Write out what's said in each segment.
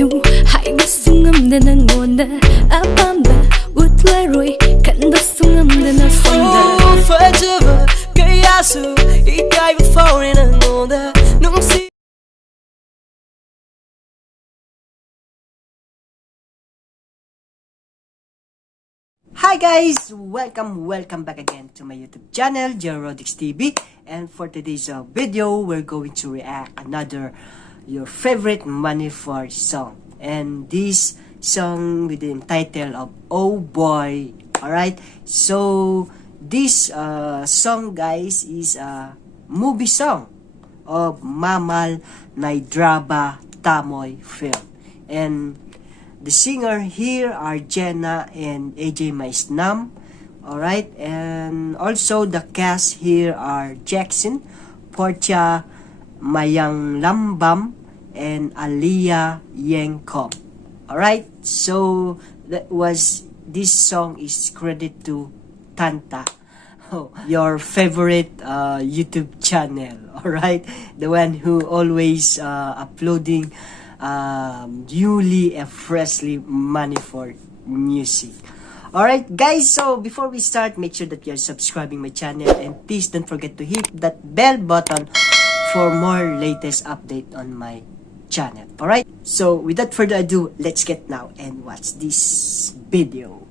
nu hai ba sungam da nangonda apamba utlaroi kan ba sungam da na fonda forever kaya su ikay ba foreign nangonda nung si. Hi guys! Welcome back again to my YouTube channel, Jerodix TV. And for today's video, we're going to react another your favorite Manipur song. And this song with the title of Oh Boy. Alright, so this song guys is a movie song of Mamal Naidraba Thamoi film. And the singer here are Jenna and AJ Maisnam. Alright, and also the cast here are Jackson, Portia Mayang Lambam, and Aliyah Yengkop. Alright, so this song is credit to Tantha, your favorite YouTube channel. Alright, the one who always uploading newly and freshly Manipur music. Alright guys, so before we start, make sure that you are subscribing my channel and please don't forget to hit that bell button for more latest update on my channel. Alright, so without further ado, let's get now and watch this video.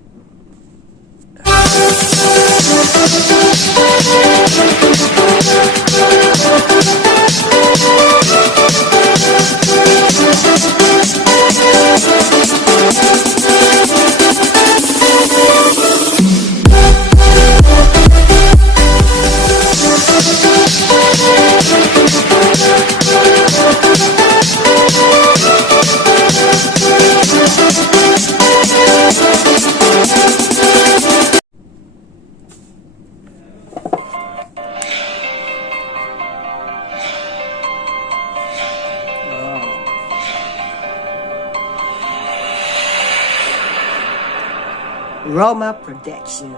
Roma Production.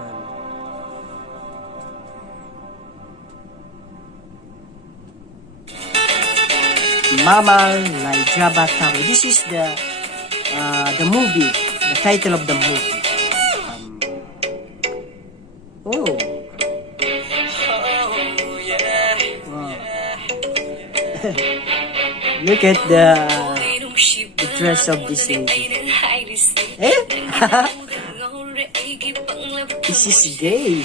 Mamal Naidraba Thamoi. This is the movie, the title of the movie. Oh. Wow. Look at the dress of this lady. Eh? This is gay.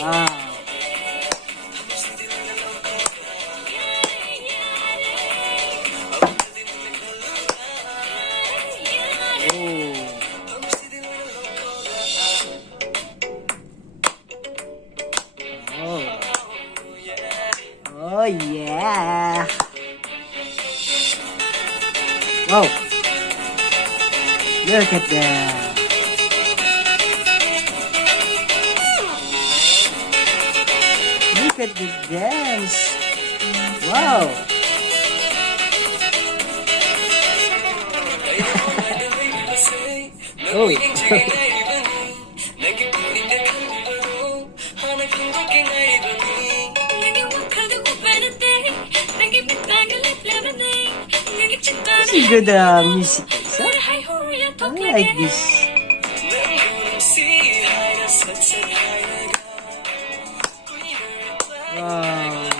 Wow. Oh yeah. Whoa. Look at that. Look at the dance. Wow. Oh. This is good music, huh? I like this. Wow.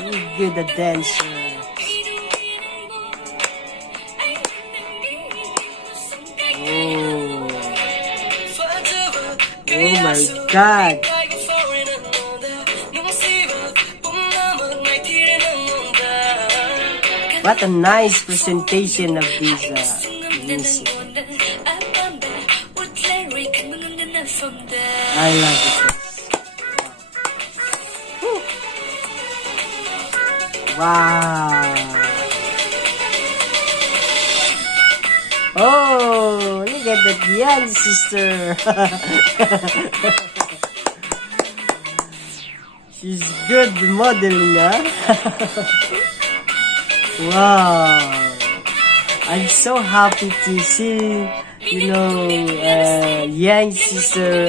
Really good at dancer. Oh. Oh my God. What a nice presentation of this music. I love it. Wow. Oh, look at that young sister. She's good modeling, huh? Wow. I'm so happy to see, young sister,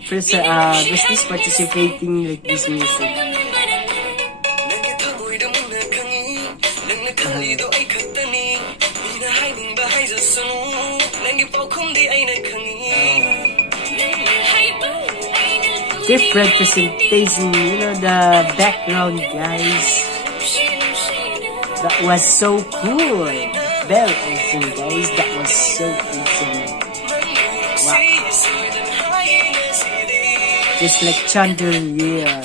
just participating like this music. Different presentation, the background, guys. That was so cool. Very awesome, guys. That was so awesome. Wow. Just like chandelier.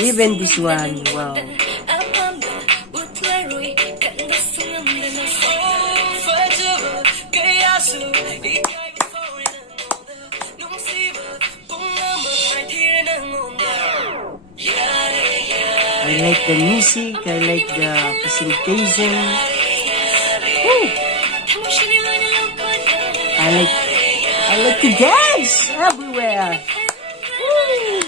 Even this one, wow. I like the music, I like the presentation. Woo! I like to dance everywhere. Woo!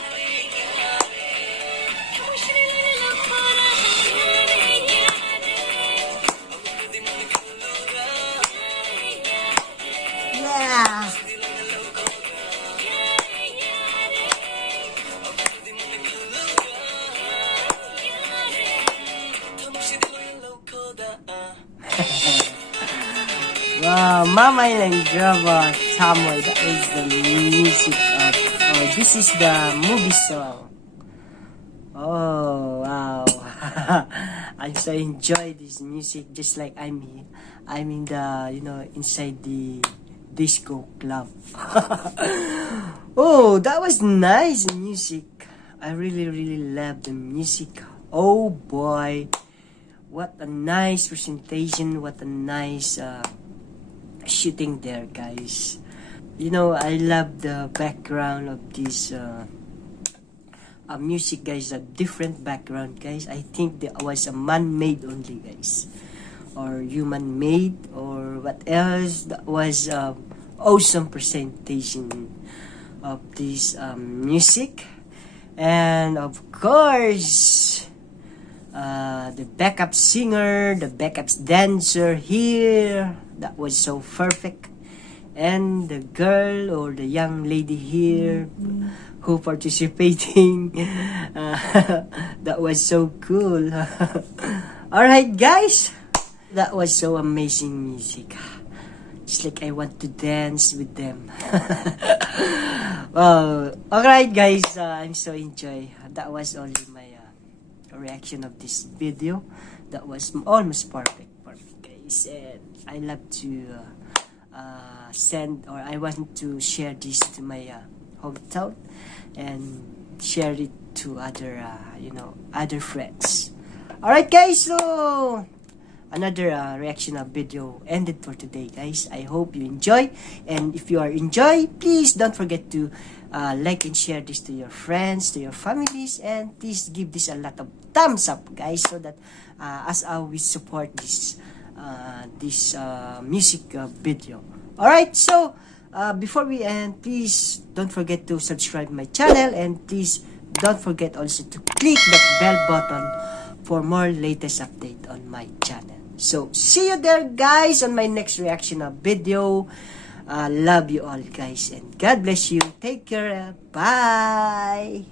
Yeah. Wow, Mamal Naidraba Thamoi. That is the music of. Oh, this is the movie song. Oh wow! I so enjoy this music, just like I'm in the inside the disco club. Oh, that was nice music. I really love the music. Oh boy, what a nice presentation! What a nice shooting there, guys. I love the background of this music, guys. A different background, guys. I think that was a man-made only, guys, or human-made, or what else. That was awesome presentation of this music. And of course, the backup singer, the backup dancer here, that was so perfect. And the girl or the young lady here who participating, that was so cool. Alright, guys, that was so amazing music. Just like I want to dance with them. Well, alright, guys, I'm so enjoy. That was only my reaction of this video. That was almost perfect, guys. And I love to I want to share this to my hometown and share it to other friends. Alright, guys, so another reaction of video ended for today, guys. I hope you enjoy, and if you are enjoy, please don't forget to like and share this to your friends, to your families, and please give this a lot of thumbs up, guys, so that as we support this music video. Alright, so before we end, please don't forget to subscribe my channel, and please don't forget also to click that bell button for more latest update on my channel. So see you there, guys, on my next reaction of video. Love you all, guys, and God bless you. Take care. Bye.